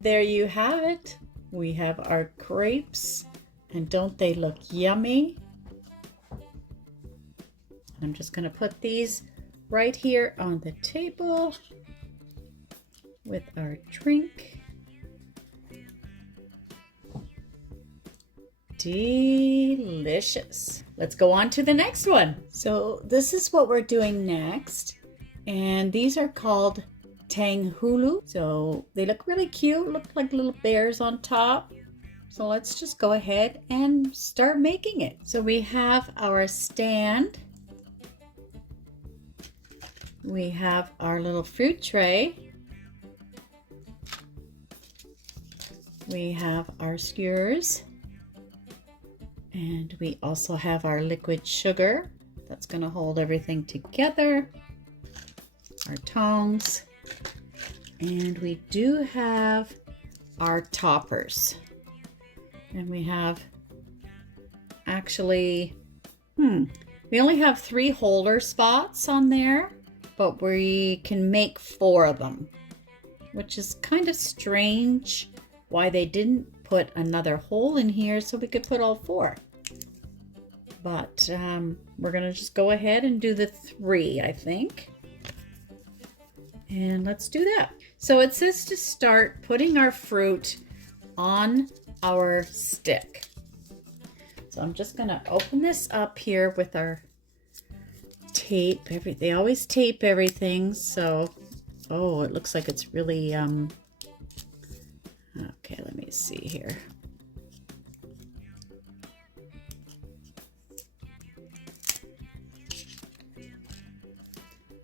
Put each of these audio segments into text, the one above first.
There you have it. We have our crepes, and don't they look yummy? I'm just going to put these right here on the table with our drink. Delicious. Let's go on to the next one. So this is what we're doing next, and these are called Tang Hulu. So they look really cute, look like little bears on top. So let's just go ahead and start making it. So we have our stand. We have our little fruit tray. We have our skewers. And we also have our liquid sugar. That's going to hold everything together. Our tongs. And we do have our toppers. And we have actually, we only have 3 holder spots on there, but we can make 4 of them, which is kind of strange why they didn't put another hole in here so we could put all 4. But we're gonna just go ahead and do the 3, I think. And let's do that. So it says to start putting our fruit on our stick. So I'm just gonna open this up here with our tape. They always tape everything, so oh, it looks like it's really okay, let me see here.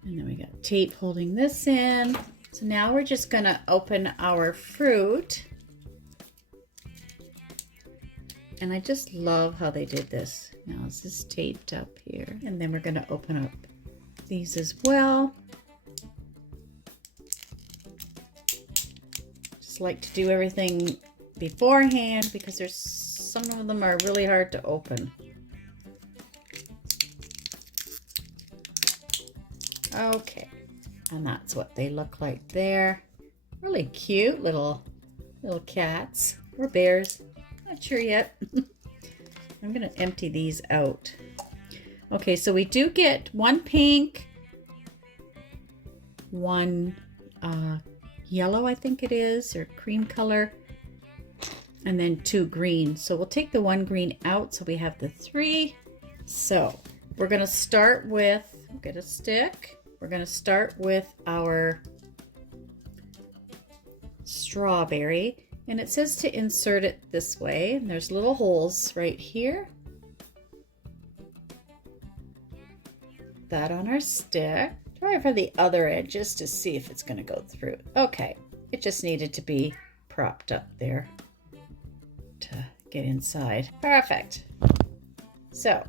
And then we got tape holding this in. So now we're just gonna open our fruit. And I just love how they did this. Now this is taped up here. And then we're gonna open up these as well. Just like to do everything beforehand because there's some of them are really hard to open. Okay, and that's what they look like there. Really cute little cats or bears. Not sure yet. I'm gonna empty these out. Okay, so we do get 1 pink, 1 yellow, I think it is, or cream color, and then 2 green. So we'll take the 1 green out so we have the 3. So we're gonna start with, get a stick. We're gonna start with our strawberry, and it says to insert it this way, and there's little holes right here. That on our stick. Try for the other edges to see if it's gonna go through. Okay, it just needed to be propped up there to get inside. Perfect. So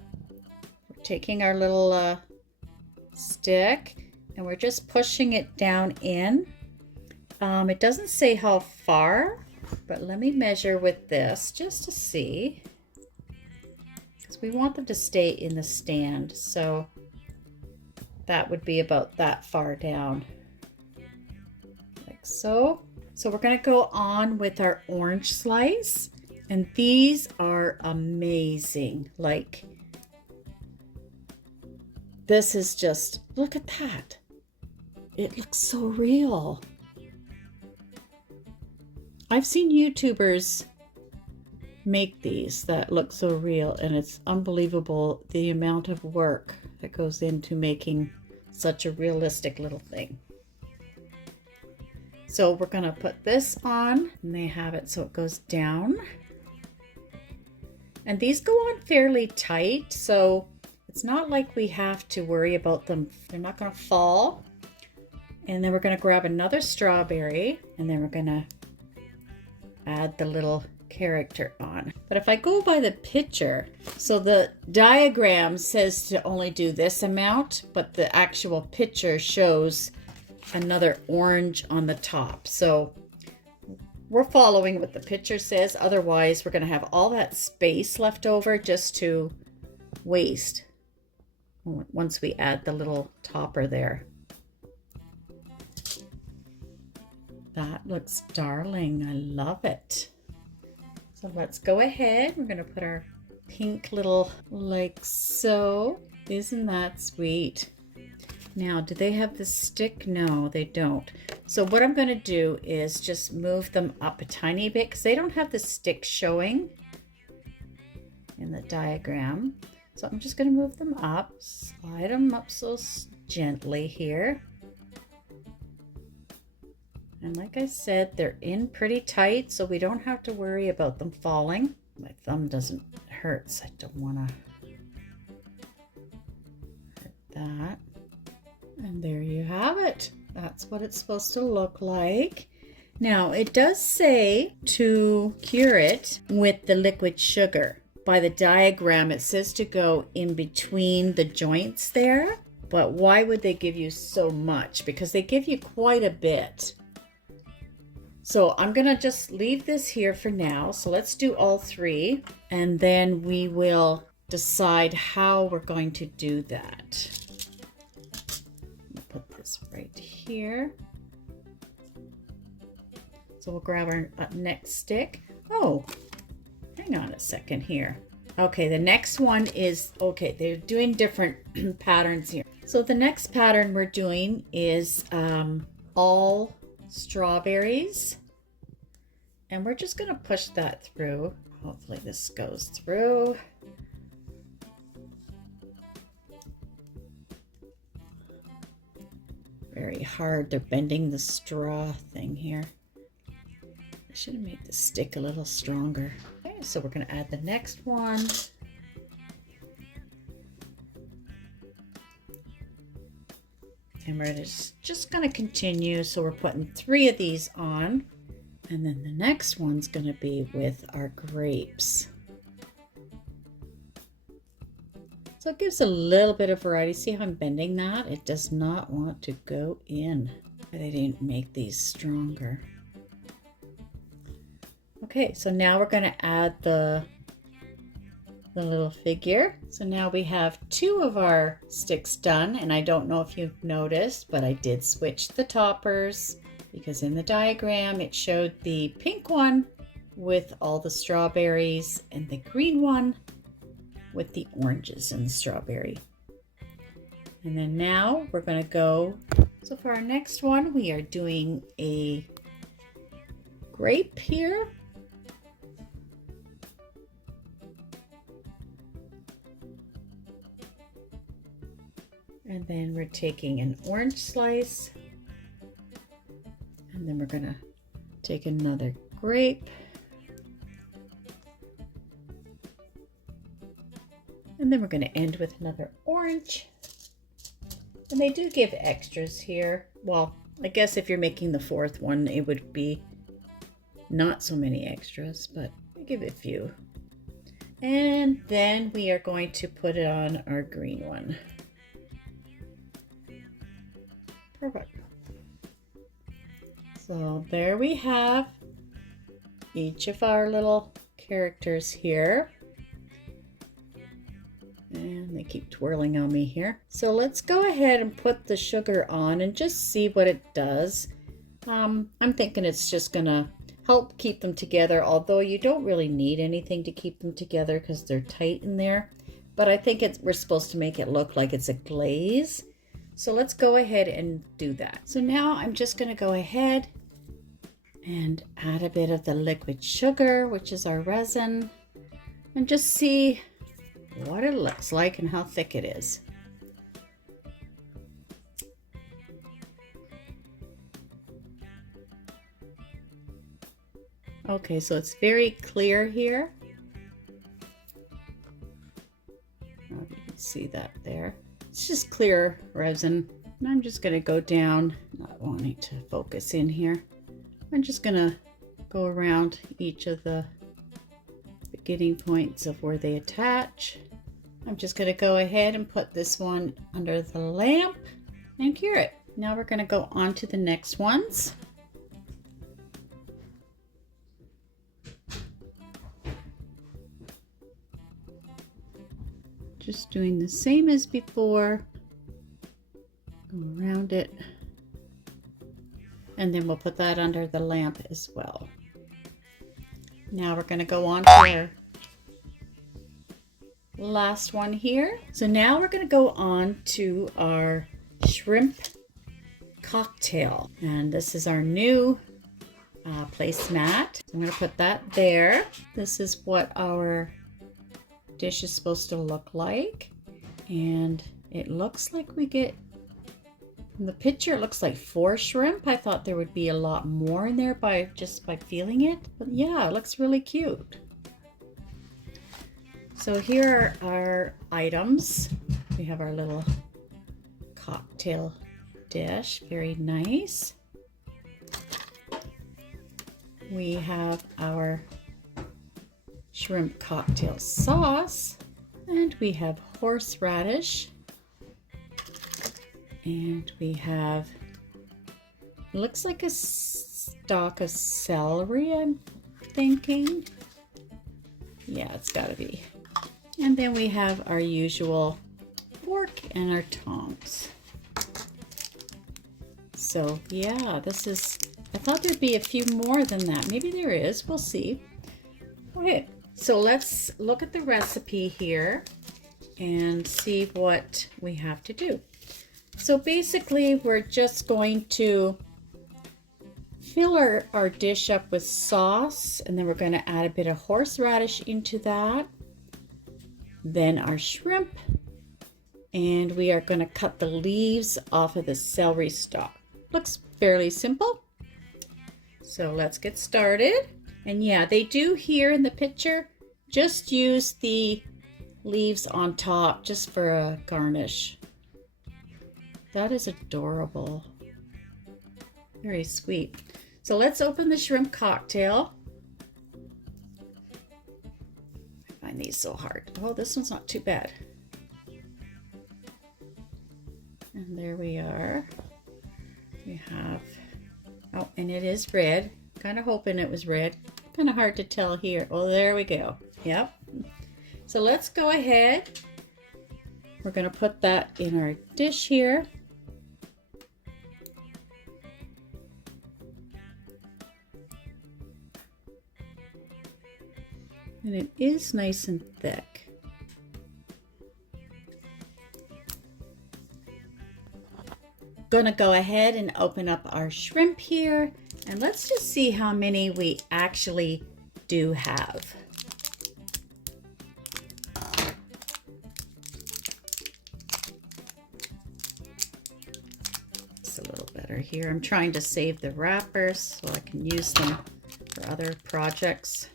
we're taking our little stick and we're just pushing it down in. It doesn't say how far, but let me measure with this just to see, because we want them to stay in the stand. So that would be about that far down, like so. So we're going to go on with our orange slice, and these are amazing. Like, this is just, look at that. It looks so real. I've seen YouTubers make these that look so real, and it's unbelievable the amount of work that goes into making such a realistic little thing. So we're gonna put this on, and they have it so it goes down. And these go on fairly tight, so it's not like we have to worry about them. They're not gonna fall. And then we're gonna grab another strawberry, and then we're gonna add the little character on. But if I go by the picture, so the diagram says to only do this amount, but the actual picture shows another orange on the top. So we're following what the picture says. Otherwise, we're going to have all that space left over just to waste once we add the little topper there. That looks darling. I love it. So let's go ahead. We're going to put our pink little like so. Isn't that sweet? Now, do they have the stick? No, they don't. So what I'm going to do is just move them up a tiny bit because they don't have the stick showing in the diagram. So I'm just going to move them up, slide them up so gently here. And like I said, they're in pretty tight, so we don't have to worry about them falling. My thumb doesn't hurt, so I don't want to hurt that. And there you have it. That's what it's supposed to look like. Now, it does say to cure it with the liquid sugar. By the diagram, it says to go in between the joints there. But why would they give you so much? Because they give you quite a bit. So I'm going to just leave this here for now. So let's do all three. And then we will decide how we're going to do that. Put this right here. So we'll grab our next stick. Oh, hang on a second here. Okay, the next one is, okay, they're doing different patterns here. So the next pattern we're doing is all strawberries. And we're just going to push that through. Hopefully this goes through. Very hard. They're bending the straw thing here. I should have made the stick a little stronger. Okay, so we're going to add the next one. And we're just going to continue. So we're putting 3 of these on. And then the next one's going to be with our grapes. So it gives a little bit of variety. See how I'm bending that? It does not want to go in. They didn't make these stronger. Okay, so now we're going to add the little figure. So now we have 2 of our sticks done. And I don't know if you've noticed, but I did switch the toppers because in the diagram it showed the pink one with all the strawberries and the green one with the oranges and the strawberry. And then now we're going to go, so for our next one we are doing a grape here. And then we're taking an orange slice. And then we're going to take another grape. And then we're going to end with another orange. And they do give extras here. Well, I guess if you're making the 4th one, it would be not so many extras, but I give it a few. And then we are going to put it on our green one. Perfect. So there we have each of our little characters here. And they keep twirling on me here. So let's go ahead and put the sugar on and just see what it does. I'm thinking it's just gonna help keep them together, although you don't really need anything to keep them together because they're tight in there. But I think we're supposed to make it look like it's a glaze. So let's go ahead and do that. So now I'm just gonna go ahead and add a bit of the liquid sugar, which is our resin, and just see what it looks like and how thick it is. Okay, so it's very clear here. I don't know if you can see that there. It's just clear resin. And I'm just gonna go down, not wanting to focus in here. I'm just gonna go around each of the beginning points of where they attach. I'm just gonna go ahead and put this one under the lamp and cure it. Now we're gonna go on to the next ones. Just doing the same as before. Go around it. And then we'll put that under the lamp as well. Now we're going to go on to our last one here. So now we're going to go on to our shrimp cocktail. And this is our new placemat. I'm going to put that there. This is what our dish is supposed to look like. And it looks like we get, in the picture it looks like 4 shrimp. I thought there would be a lot more in there just by feeling it. But yeah, it looks really cute. So here are our items. We have our little cocktail dish, very nice. We have our shrimp cocktail sauce, and we have horseradish, and we have, looks like a stalk of celery, I'm thinking. Yeah, it's gotta be. And then we have our usual fork and our tongs. So yeah, this is, I thought there'd be a few more than that. Maybe there is, we'll see. Okay, so let's look at the recipe here and see what we have to do. So basically we're just going to fill our dish up with sauce, and then we're going to add a bit of horseradish into that. Then our shrimp, and we are going to cut the leaves off of the celery stalk. Looks fairly simple. So let's get started. And yeah, they do here in the picture just use the leaves on top just for a garnish. That is adorable. Very sweet. So let's open the shrimp cocktail. I find these so hard. Oh, this one's not too bad. And there we are. We have, oh, and it is red. Kind of hoping it was red. Kind of hard to tell here. Oh, there we go. Yep. So let's go ahead. We're going to put that in our dish here. And it is nice and thick. Gonna go ahead and open up our shrimp here, and let's just see how many we actually do have. It's a little better here. I'm trying to save the wrappers so I can use them for other projects.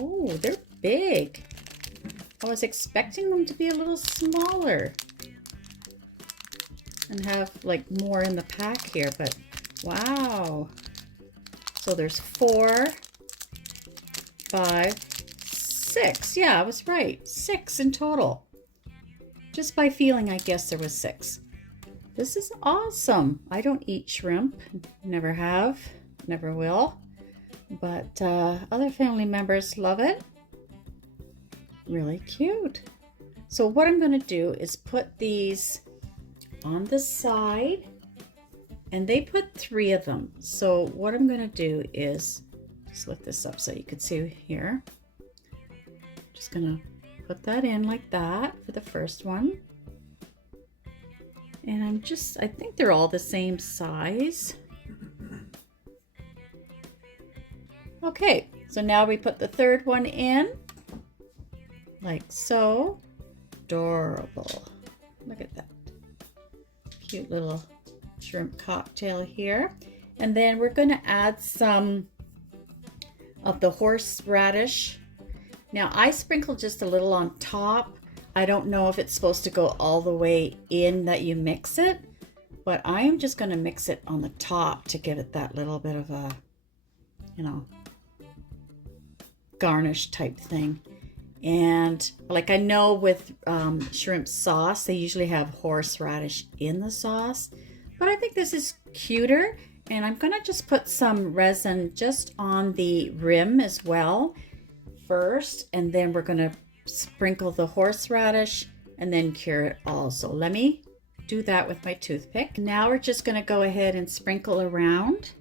Oh, they're big. I was expecting them to be a little smaller and have like more in the pack here, but wow. So there's 4, 5, 6. Yeah, I was right. 6 in total. Just by feeling, I guess there was 6. This is awesome. I don't eat shrimp. Never have. Never will. But other family members love it. Really cute. So what I'm going to do is put these on the side, and they put 3 of them. So what I'm going to do is just lift this up so you can see here. Just going to put that in like that for the first one. And I think they're all the same size. Okay, so now we put the 3rd one in, like so. Adorable. Look at that. Cute little shrimp cocktail here. And then we're going to add some of the horseradish. Now I sprinkled just a little on top. I don't know if it's supposed to go all the way in that you mix it, but I am just going to mix it on the top to give it that little bit of a, you know, garnish type thing. And like I know with shrimp sauce, they usually have horseradish in the sauce, but I think this is cuter, and I'm gonna just put some resin just on the rim as well. first, and then we're going to sprinkle the horseradish and then cure it all. So let me do that with my toothpick. Now we're just going to go ahead and sprinkle around.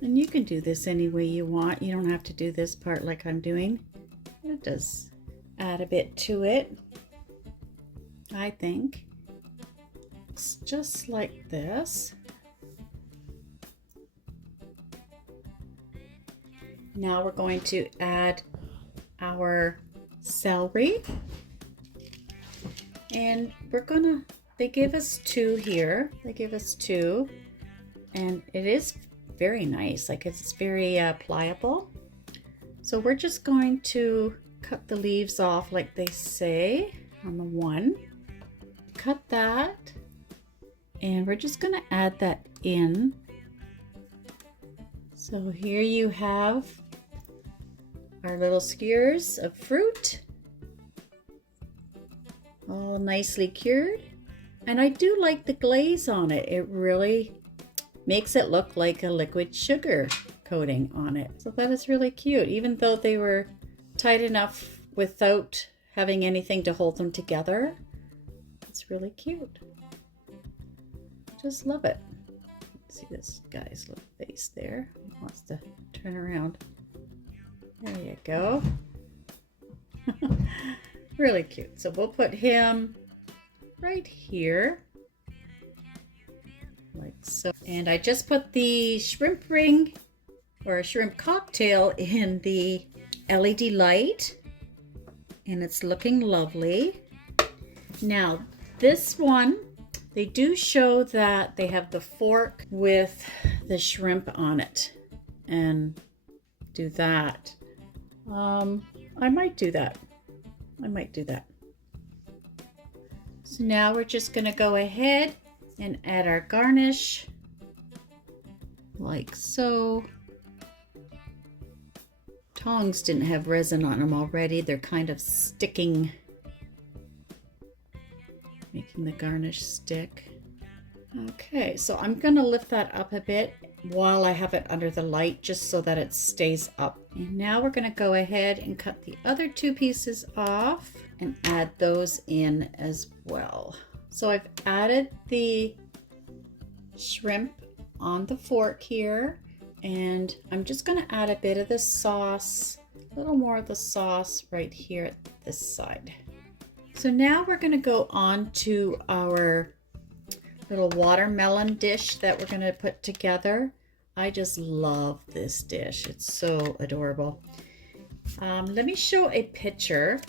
And you can do this any way you want. You don't have to do this part like I'm doing. It does add a bit to it, I think. It's just like this. Now we're going to add our celery. And they give us 2 here. They give us 2. And it is very nice. Like, it's very pliable. So we're just going to cut the leaves off like they say on the one. Cut that. And we're just going to add that in. So here you have our little skewers of fruit, all nicely cured. And I do like the glaze on it. It really makes it look like a liquid sugar coating on it. So that is really cute, even though they were tight enough without having anything to hold them together. It's really cute. Just love it. See this guy's little face there. He wants to turn around. There you go. Really cute. So we'll put him right here, like so. And I just put the shrimp ring or a shrimp cocktail in the LED light, and it's looking lovely. Now this one, they do show that they have the fork with the shrimp on it, and do that. I might do that. I might do that. So now we're just going to go ahead and add our garnish like so. Tongs didn't have resin on them already. They're kind of sticking, making the garnish stick. Okay, so I'm going to lift that up a bit while I have it under the light, just so that it stays up. And now we're going to go ahead and cut the other 2 pieces off and add those in as well. So I've added the shrimp on the fork here, and I'm just going to add a bit of the sauce, a little more of the sauce right here at this side. So now we're going to go on to our little watermelon dish that we're going to put together. I just love this dish. It's so adorable. Let me show a picture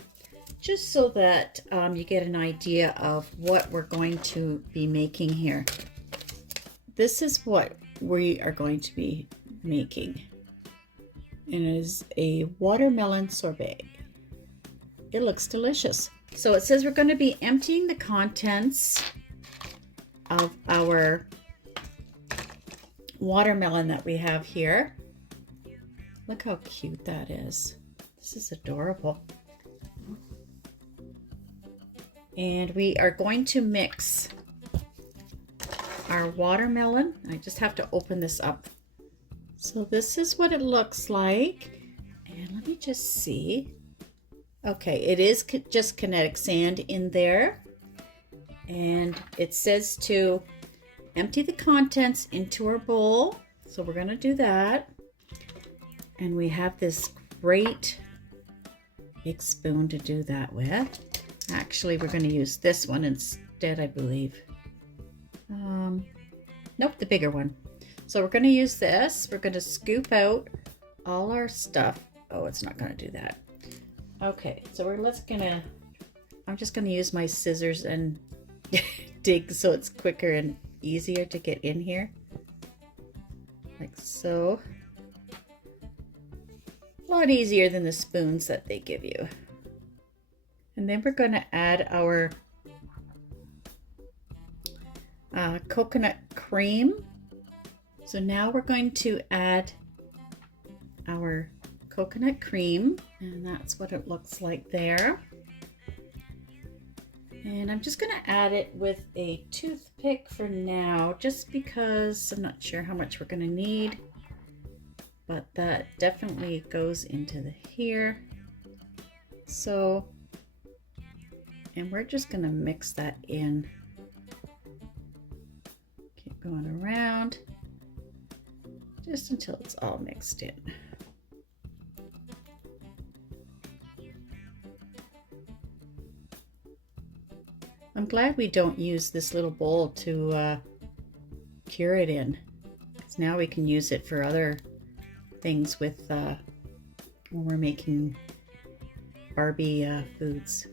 just so that you get an idea of what we're going to be making here. This is what we are going to be making. It is a watermelon sorbet. It looks delicious. So it says we're going to be emptying the contents of our watermelon that we have here. Look how cute that is. This is adorable. And we are going to mix our watermelon. I just have to open this up. So this is what it looks like. And let me just see. Okay, it is just kinetic sand in there. And it says to empty the contents into our bowl. So we're going to do that. And we have this great big spoon to do that with. Actually, we're going to use this one instead, I believe. Nope, the bigger one. So we're going to use this. We're going to scoop out all our stuff. Oh, it's not going to do that. Okay, so I'm just going to use my scissors and dig so it's quicker and easier to get in here. Like so. A lot easier than the spoons that they give you. And then we're going to add our coconut cream. So now we're going to add our coconut cream, and that's what it looks like there. And I'm just going to add it with a toothpick for now, just because I'm not sure how much we're going to need. but that definitely goes into the here. So, and we're just gonna mix that in. Keep going around just until it's all mixed in. I'm glad we don't use this little bowl to cure it in, because now we can use it for other things with when we're making Barbie foods.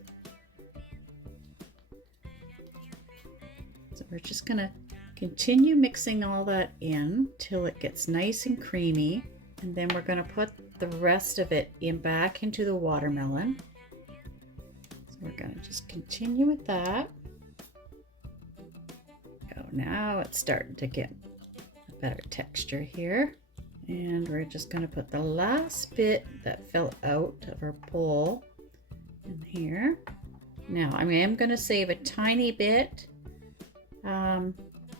So we're just gonna continue mixing all that in till it gets nice and creamy, and then we're gonna put the rest of it in back into the watermelon. We're going to just continue with that. Oh, now it's starting to get a better texture here. And we're just going to put the last bit that fell out of our bowl in here. Now, I am going to save a tiny bit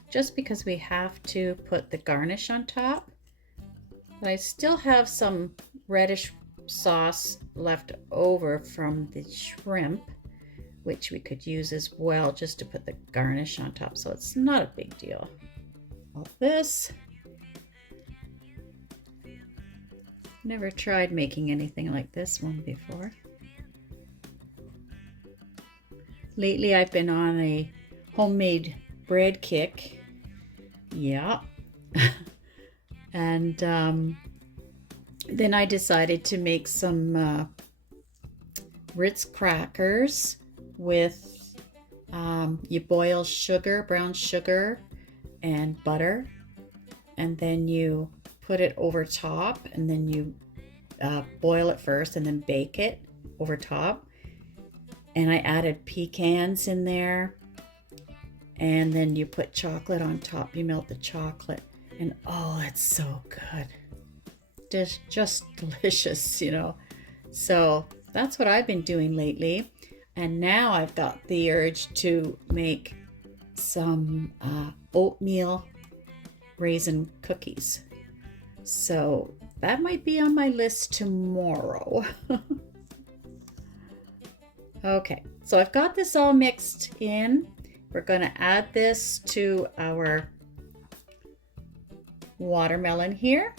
just because we have to put the garnish on top. But I still have some reddish sauce left over from the shrimp, which we could use as well just to put the garnish on top, so it's not a big deal. All this. Never tried making anything like this one before. Lately I've been on a homemade bread kick. Yeah. And then I decided to make some Ritz crackers with, you boil sugar, brown sugar and butter, and then you put it over top, and then you boil it first and then bake it over top. And I added pecans in there, and then you put chocolate on top. You melt the chocolate, and oh, it's so good. Just delicious, you know. So that's what I've been doing lately. And now I've got the urge to make some oatmeal raisin cookies. So that might be on my list tomorrow. Okay, so I've got this all mixed in. We're going to add this to our watermelon here.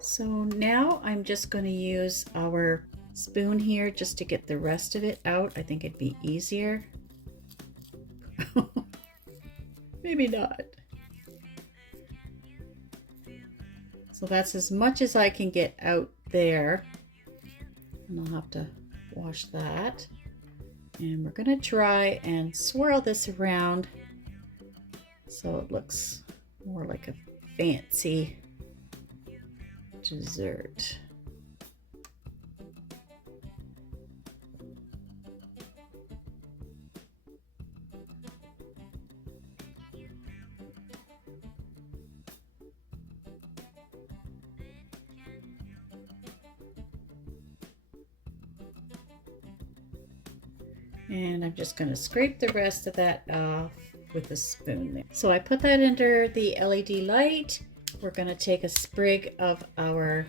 So now I'm just going to use our spoon here just to get the rest of it out. I think it'd be easier. Maybe not. So that's as much as I can get out there. And I'll have to wash that. And we're going to try and swirl this around so it looks more like a fancy dessert. And I'm just going to scrape the rest of that off with a spoon there. So I put that under the LED light. We're going to take a sprig of our,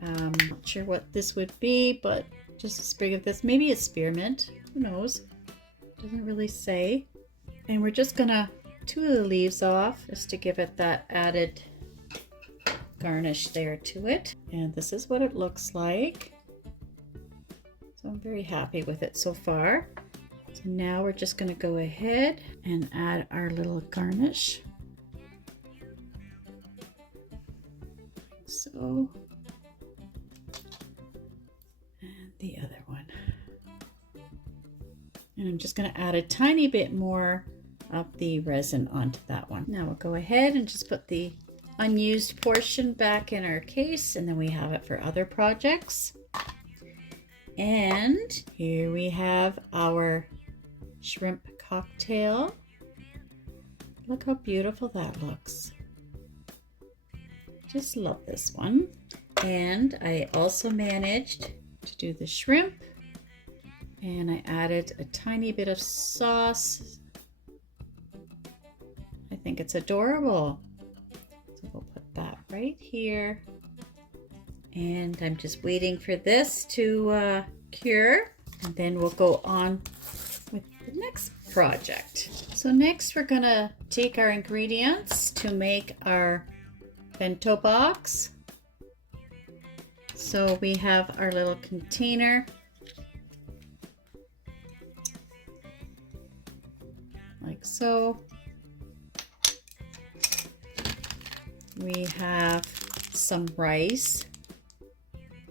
not sure what this would be, but just a sprig of this. Maybe it's spearmint. Who knows? Doesn't really say. And we're just going to two of the leaves off just to give it that added garnish there to it. And this is what it looks like. So I'm very happy with it so far. So now we're just going to go ahead and add our little garnish. So, and the other one. And I'm just going to add a tiny bit more of the resin onto that one. Now we'll go ahead and just put the unused portion back in our case, and then we have it for other projects. And here we have our shrimp cocktail. Look how beautiful that looks. Just love this one. And I also managed to do the shrimp And I added a tiny bit of sauce. I think it's adorable. So we'll put that right here. And I'm just waiting for this to cure. And then we'll go on with the next project. So next we're gonna take our ingredients to make our bento box. So we have our little container. Like so. We have some rice.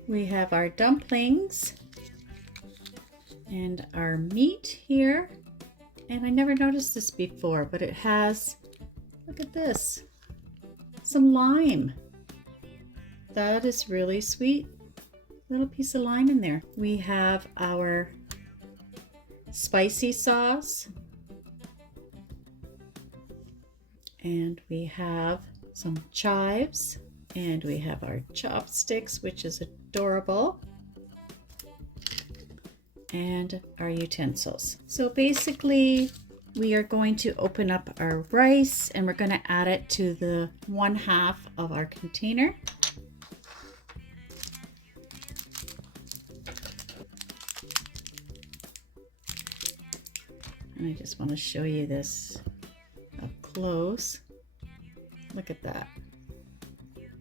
We have our dumplings and our meat here. And I never noticed this before, but it has, look at this, some lime. That is really sweet. Little piece of lime in there. We have our spicy sauce. And we have some chives. And we have our chopsticks, which is adorable. And our utensils. So basically we are going to open up our rice and we're going to add it to the 1/2 of our container. And I just want to show you this up close. Look at that. It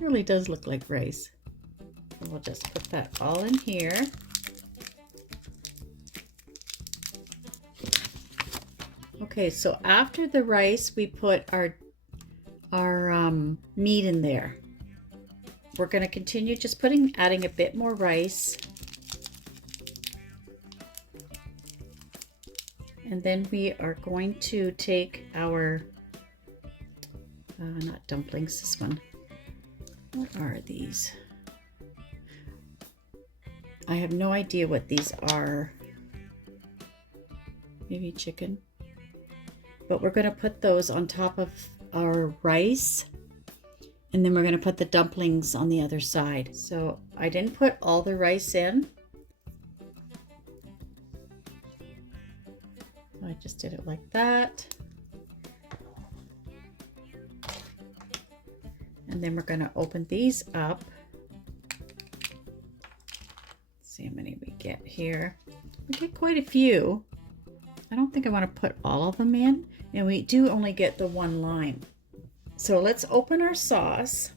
really does look like rice. So we'll just put that all in here. Okay, so after the rice, we put our meat in there. We're going to continue just adding a bit more rice. And then we are going to take our, not dumplings, this one. What are these? I have no idea what these are. Maybe chicken. But we're going to put those on top of our rice. And then we're going to put the dumplings on the other side. So I didn't put all the rice in. I just did it like that. And then we're going to open these up. Let's see how many we get here. We get quite a few. I don't think I want to put all of them in. And we do only get the one line. So let's open our sauce.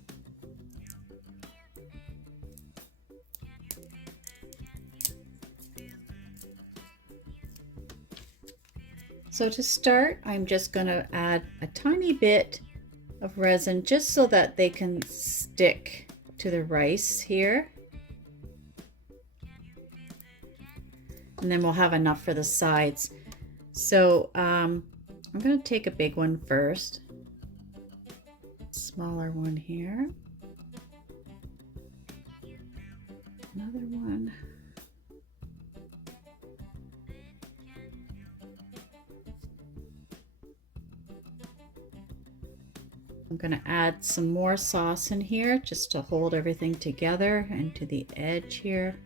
So to start, I'm just going to add a tiny bit of resin just so that they can stick to the rice here. And then we'll have enough for the sides. So I'm going to take a big one first. Smaller one here. Another one. I'm going to add some more sauce in here just to hold everything together and to the edge here.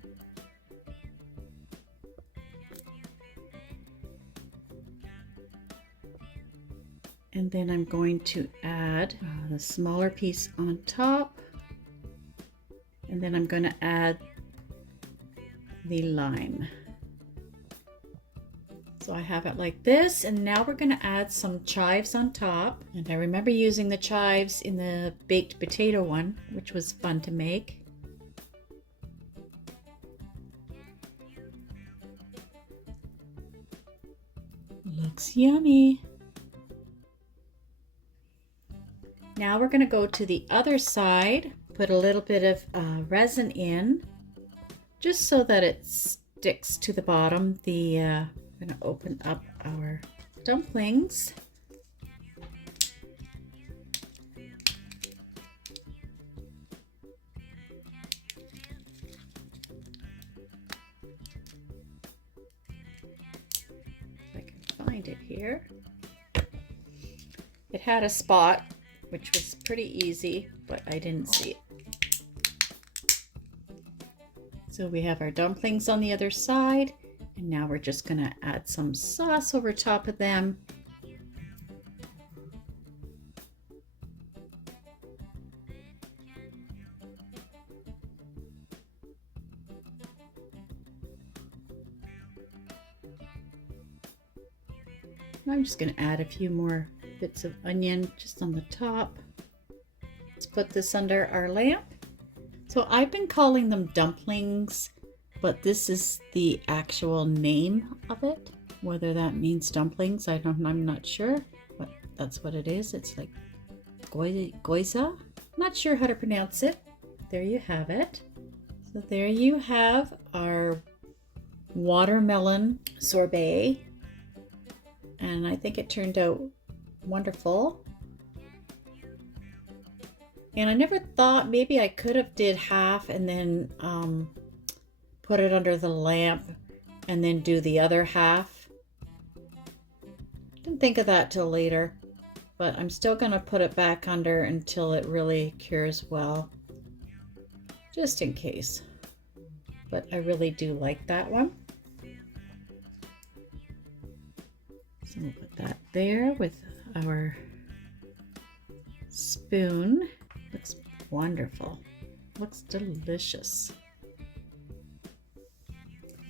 And then I'm going to add the smaller piece on top. And then I'm going to add the lime. So I have it like this, and now we're going to add some chives on top. And I remember using the chives in the baked potato one, which was fun to make. Looks yummy. Now we're going to go to the other side, put a little bit of resin in, just so that it sticks to the bottom. I'm going to open up our dumplings. If I can find it here. It had a spot, which was pretty easy, but I didn't see it. So we have our dumplings on the other side, and now we're just gonna add some sauce over top of them. I'm just going to add a few more bits of onion just on the top. Let's put this under our lamp. So I've been calling them dumplings, but this is the actual name of it. Whether that means dumplings, I'm not sure, but that's what it is. It's like goiza. Not sure how to pronounce it. There you have it. So there you have our watermelon sorbet. And I think it turned out wonderful. And I never thought maybe I could have did half and then put it under the lamp and then do the other half. Didn't think of that till later, but I'm still gonna put it back under until it really cures well, just in case. But I really do like that one. So we'll put that there with our spoon. Looks wonderful. Looks delicious.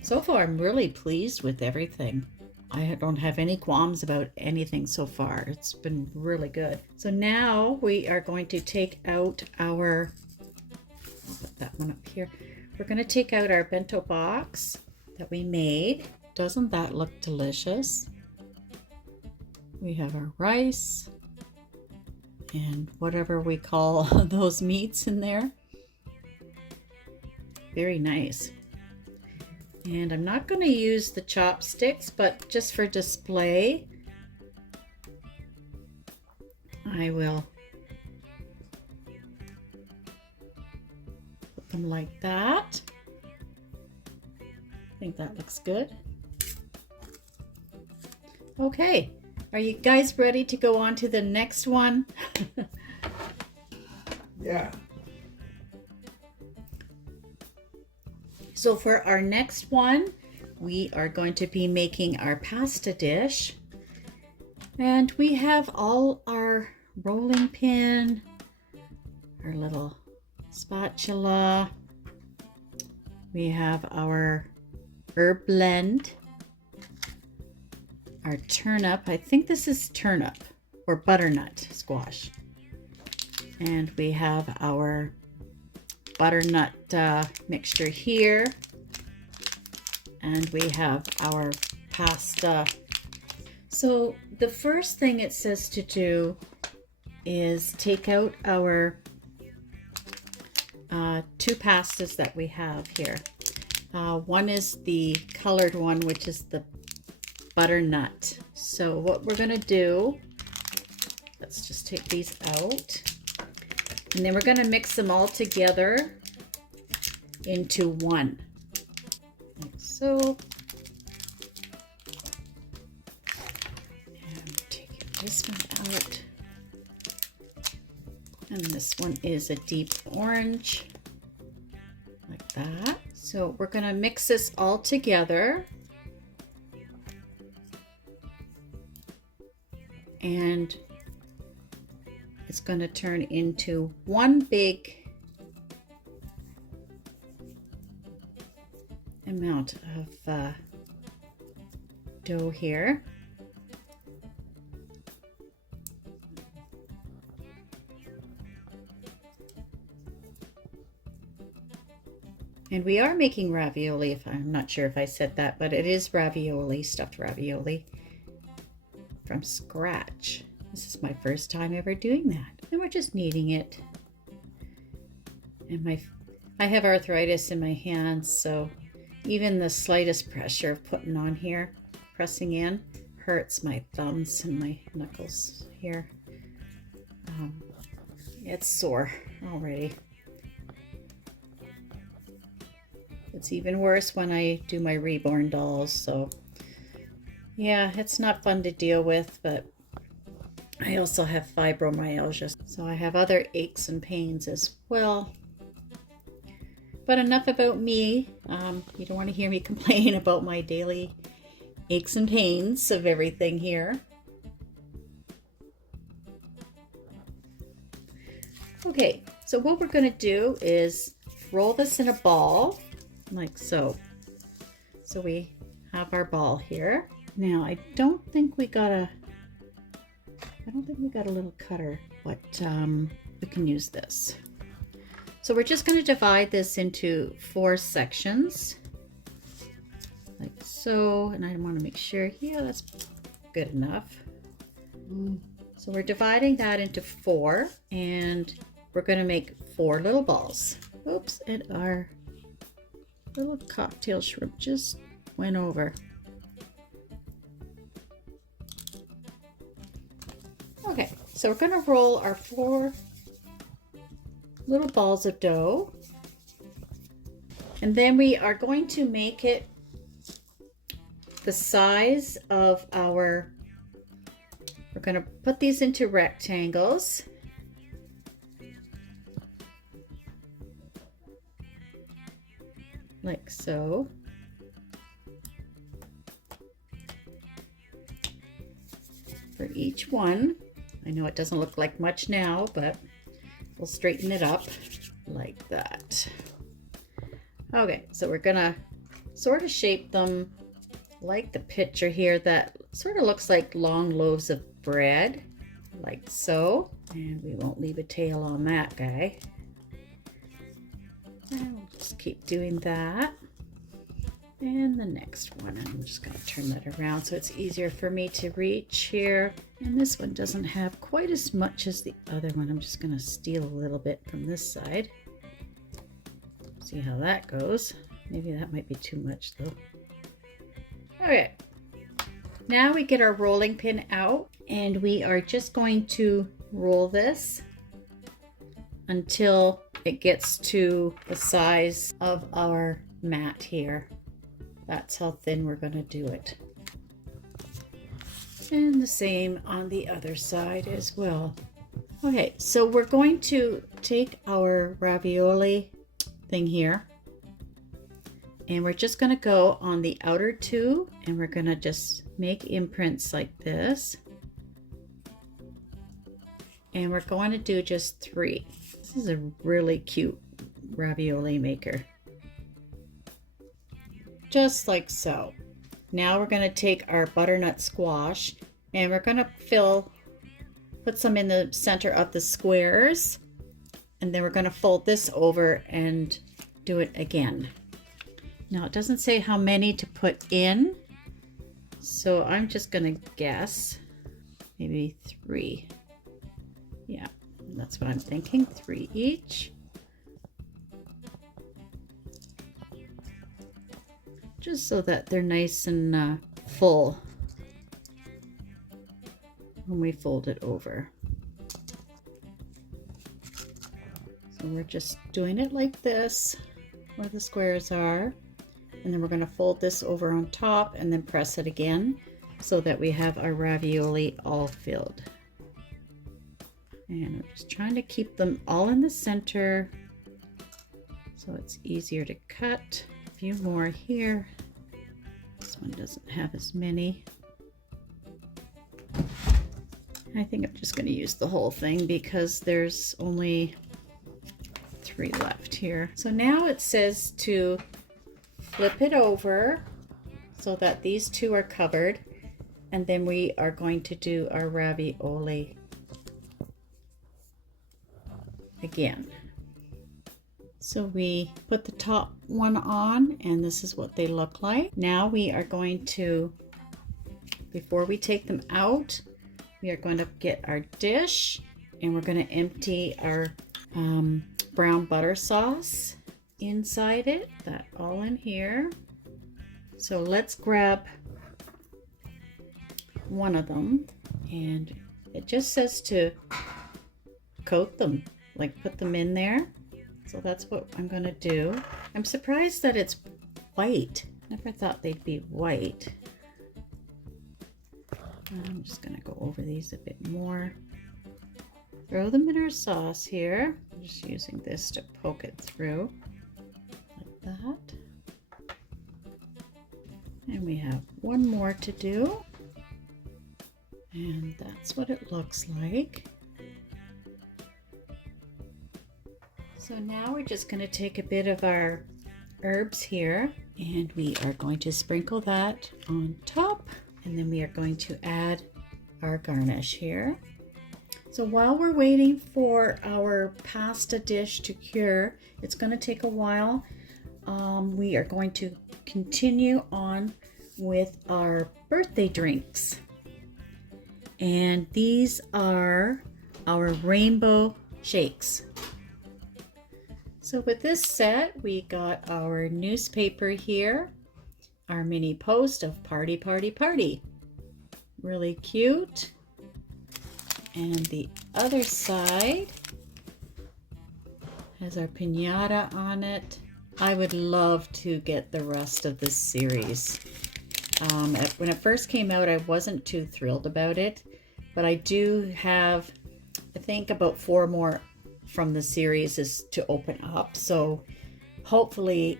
So far, I'm really pleased with everything. I don't have any qualms about anything so far. It's been really good. So now we are going to take out our, I'll put that one up here. We're going to take out our bento box that we made. Doesn't that look delicious? We have our rice and whatever we call those meats in there. Very nice. And I'm not going to use the chopsticks, but just for display, I will put them like that. I think that looks good. Okay. Are you guys ready to go on to the next one? Yeah. So for our next one, we are going to be making our pasta dish. And we have all our rolling pin, our little spatula. We have our herb blend. Our turnip, I think this is turnip or butternut squash. And we have our butternut mixture here. And we have our pasta. So the first thing it says to do is take out our two pastas that we have here. One is the colored one, which is the butternut. So what we're gonna do, let's just take these out, and then we're gonna mix them all together into one, like so. And taking this one out, and this one is a deep orange, like that. So we're gonna mix this all together. And it's going to turn into one big amount of dough here. And we are making ravioli, if I'm not sure if I said that, but it is ravioli, stuffed ravioli. From scratch. This is my first time ever doing that. And we're just kneading it. And I have arthritis in my hands, so even the slightest pressure of putting on here, pressing in, hurts my thumbs and my knuckles here. It's sore already. It's even worse when I do my reborn dolls, so yeah, it's not fun to deal with, but I also have fibromyalgia, so I have other aches and pains as well. But enough about me. You don't want to hear me complain about my daily aches and pains of everything here. Okay, so what we're going to do is roll this in a ball like so. So we have our ball here. Now I don't think we got a little cutter, but we can use this. So we're just going to divide this into 4 sections like so, and I want to make sure, yeah, that's good enough. So we're dividing that into 4, and we're going to make 4 little balls. Oops, and our little cocktail shrimp just went over. Okay, so we're going to roll our 4 little balls of dough, and then we are going to make it the size of our, we're going to put these into rectangles. Like so. For each one. I know it doesn't look like much now, but we'll straighten it up like that. Okay, so we're gonna sort of shape them like the picture here that sort of looks like long loaves of bread, like so. And we won't leave a tail on that guy. And we'll just keep doing that. And the next one, I'm just going to turn that around so it's easier for me to reach here. And this one doesn't have quite as much as the other one. I'm just going to steal a little bit from this side. See how that goes. Maybe that might be too much though. Okay. Now we get our rolling pin out, and we are just going to roll this until it gets to the size of our mat here. That's how thin we're going to do it. And the same on the other side as well. Okay, so we're going to take our ravioli thing here, and we're just going to go on the outer 2, and we're going to just make imprints like this. And we're going to do just 3. This is a really cute ravioli maker. Just like so. Now we're going to take our butternut squash, and we're going to put some in the center of the squares, and then we're going to fold this over and do it again. Now it doesn't say how many to put in, so I'm just going to guess maybe 3. Yeah, that's what I'm thinking, 3 each. Just so that they're nice and full when we fold it over. So we're just doing it like this, where the squares are, and then we're going to fold this over on top and then press it again so that we have our ravioli all filled. And we're just trying to keep them all in the center so it's easier to cut. A few more here. This one doesn't have as many. I think I'm just going to use the whole thing because there's only 3 left here. So now it says to flip it over so that these 2 are covered, and then we are going to do our ravioli again. So we put the top one on, and this is what they look like. Now we are going to, before we take them out, we are going to get our dish, and we're going to empty our brown butter sauce inside it. That all in here. So let's grab one of them, and it just says to coat them, like put them in there. So that's what I'm going to do. I'm surprised that it's white. Never thought they'd be white. I'm just going to go over these a bit more. Throw them in our sauce here. I'm just using this to poke it through. that. And we have one more to do. And that's what it looks like. So now we're just going to take a bit of our herbs here and we are going to sprinkle that on top, and then we are going to add our garnish here. So while we're waiting for our pasta dish to cure, it's going to take a while. We are going to continue on with our birthday drinks. And these are our rainbow shakes. So with this set, we got our newspaper here, our mini post of party, party, party. Really cute. And the other side has our piñata on it. I would love to get the rest of this series. When it first came out, I wasn't too thrilled about it, but I do have, I think, about 4 more from the series is to open up. So hopefully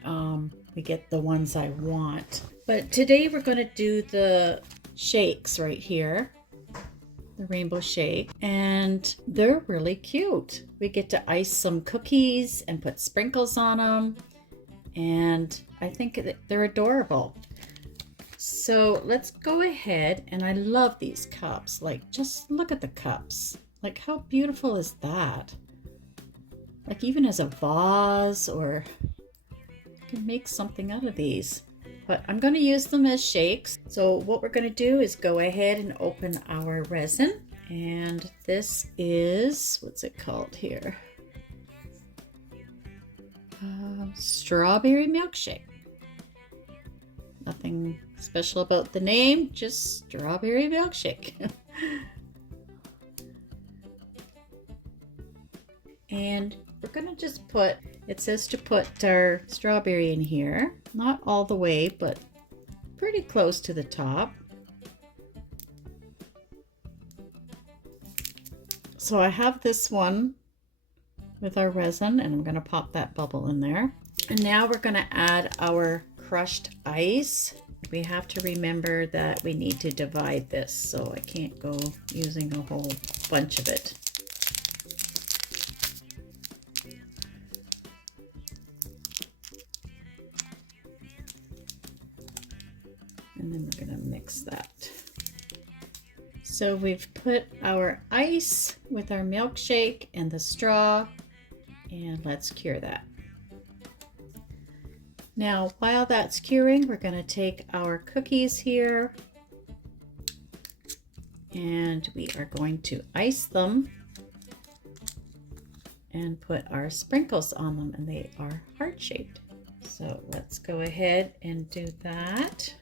we get the ones I want. But today we're going to do the shakes right here. The rainbow shake, and they're really cute. We get to ice some cookies and put sprinkles on them, and I think they're adorable. So let's go ahead, and I love these cups. Like, just look at the cups. Like, how beautiful is that? Like, even as a vase, or you can make something out of these. But I'm going to use them as shakes. So what we're going to do is go ahead and open our resin. And this is, what's it called here? Strawberry milkshake. Nothing special about the name, just strawberry milkshake. And we're going to just put, it says to put our strawberry in here. Not all the way, but pretty close to the top. So I have this one with our resin, and I'm going to pop that bubble in there. And now we're going to add our crushed ice. We have to remember that we need to divide this, so I can't go using a whole bunch of it. And then we're going to mix that. So we've put our ice with our milkshake and the straw, and let's cure that. Now, while that's curing, we're going to take our cookies here, and we are going to ice them and put our sprinkles on them, and they are heart-shaped. So let's go ahead and do that.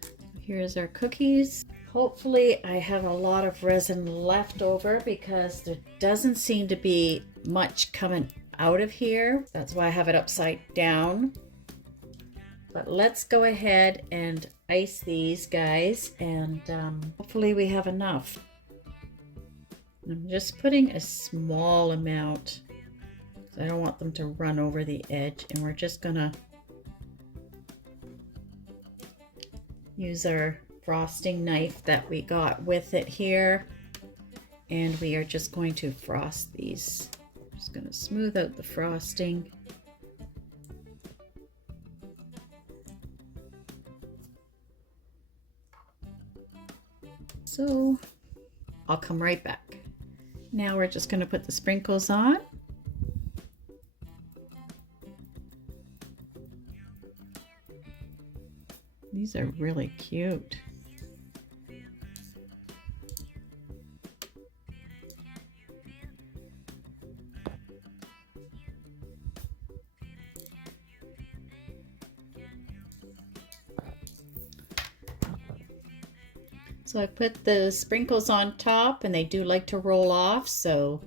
Here's our cookies. Hopefully I have a lot of resin left over because there doesn't seem to be much coming out of here. That's why I have it upside down. But let's go ahead and ice these guys, and hopefully we have enough. I'm just putting a small amount. I don't want them to run over the edge, and we're just gonna use our frosting knife that we got with it here, and we are just going to frost these. Just going to smooth out the frosting. So I'll come right back. Now we're just going to put the sprinkles on. These are really cute. So I put the sprinkles on top, and they do like to roll off, so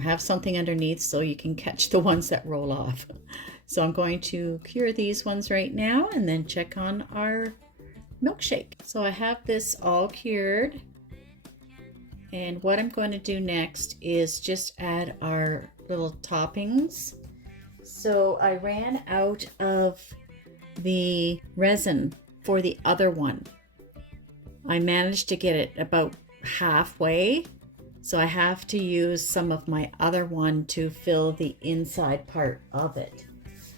have something underneath so you can catch the ones that roll off. So I'm going to cure these ones right now and then check on our milkshake. So I have this all cured, and what I'm going to do next is just add our little toppings. So I ran out of the resin for the other one. I managed to get it about halfway, so I have to use some of my other one to fill the inside part of it.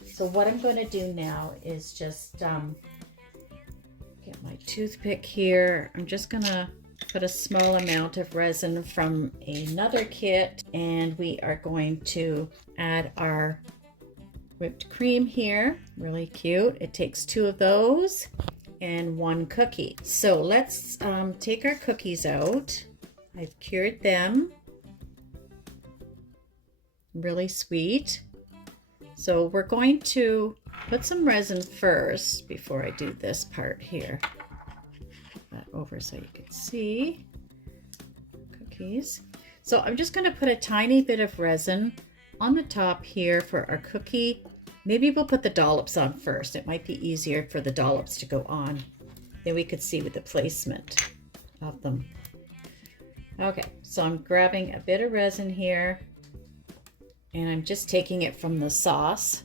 So what I'm going to do now is just get my toothpick here. I'm just going to put a small amount of resin from another kit, and we are going to add our whipped cream here. Really cute. It takes 2 of those and 1 cookie. So let's take our cookies out. I've cured them. Really sweet. So we're going to put some resin first before I do this part here. Put that over so you can see cookies. So I'm just going to put a tiny bit of resin on the top here for our cookie. Maybe we'll put the dollops on first. It might be easier for the dollops to go on. Then we could see with the placement of them. Okay, so I'm grabbing a bit of resin here, and I'm just taking it from the sauce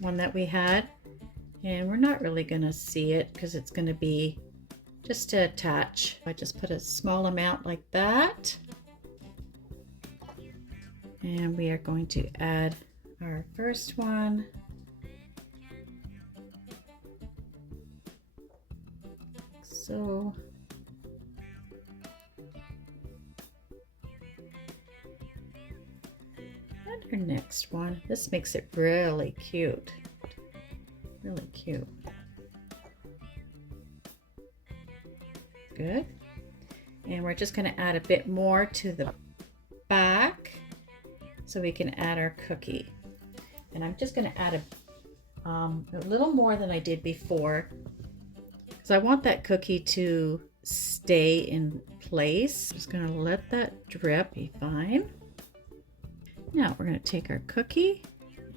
one that we had. And we're not really going to see it because it's going to be just to attach. I just put a small amount like that. And we are going to add our first one. So and our next one. This makes it really cute. Really cute. Good. And we're just going to add a bit more to the back so we can add our cookie. And I'm just going to add a little more than I did before, because I want that cookie to stay in place. Just going to let that drip, be fine. Now we're going to take our cookie,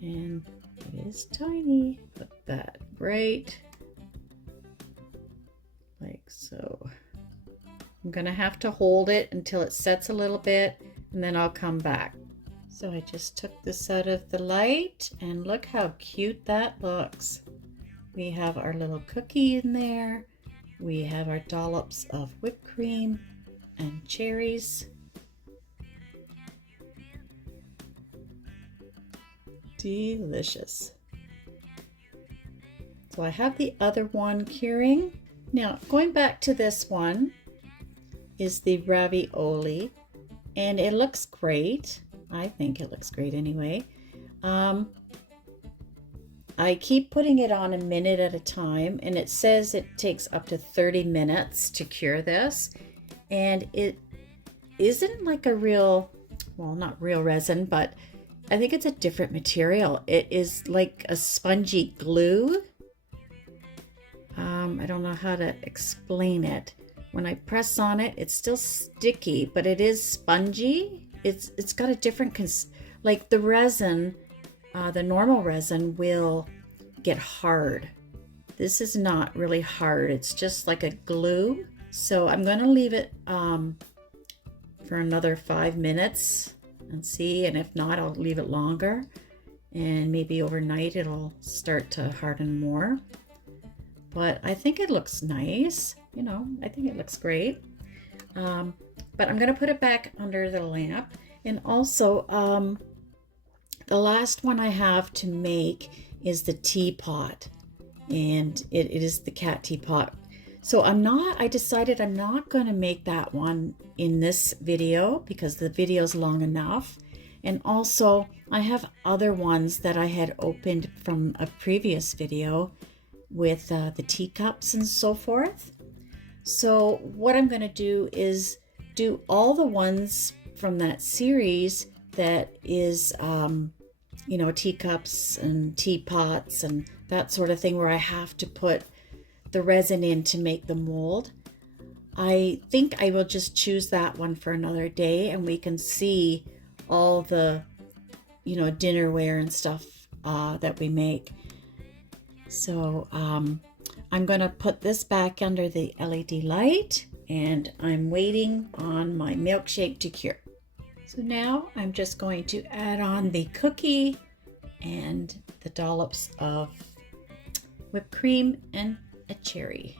and it is tiny. Put that right like so. I'm going to have to hold it until it sets a little bit, and then I'll come back. So I just took this out of the light, and look how cute that looks. We have our little cookie in there. We have our dollops of whipped cream and cherries. Delicious. So I have the other one curing. Now going back to this one is the ravioli, and it looks great. I think it looks great anyway. I keep putting it on a minute at a time, and it says it takes up to 30 minutes to cure this. And it isn't like a real, well, not real resin, but I think it's a different material. It is like a spongy glue. I don't know how to explain it. When I press on it, it's still sticky, but it is spongy. It's got a different, like the resin, the normal resin will get hard. This is not really hard. It's just like a glue. So I'm going to leave it for another 5 minutes and see. And if not, I'll leave it longer. And maybe overnight it'll start to harden more. But I think it looks nice. You know, I think it looks great. But I'm going to put it back under the lamp. And also, the last one I have to make is the teapot. And it is the cat teapot. So I decided I'm not going to make that one in this video because the video is long enough. And also, I have other ones that I had opened from a previous video with the teacups and so forth. So what I'm going to do is do all the ones from that series that is, you know, teacups and teapots and that sort of thing, where I have to put the resin in to make the mold. I think I will just choose that one for another day, and we can see all the, you know, dinnerware and stuff that we make. So I'm going to put this back under the LED light, and I'm waiting on my milkshake to cure. So now I'm just going to add on the cookie and the dollops of whipped cream, and a cherry.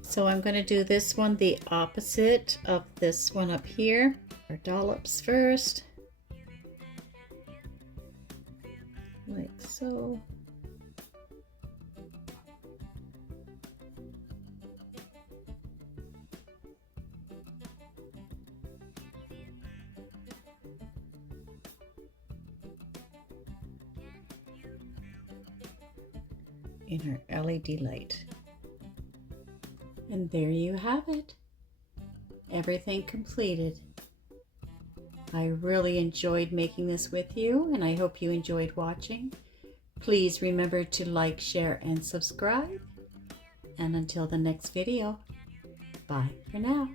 So I'm going to do this one the opposite of this one up here. Our dollops first, like so. In our LED light. And there you have it. Everything completed. I really enjoyed making this with you, and I hope you enjoyed watching. Please remember to like, share, and subscribe. And until the next video, bye for now.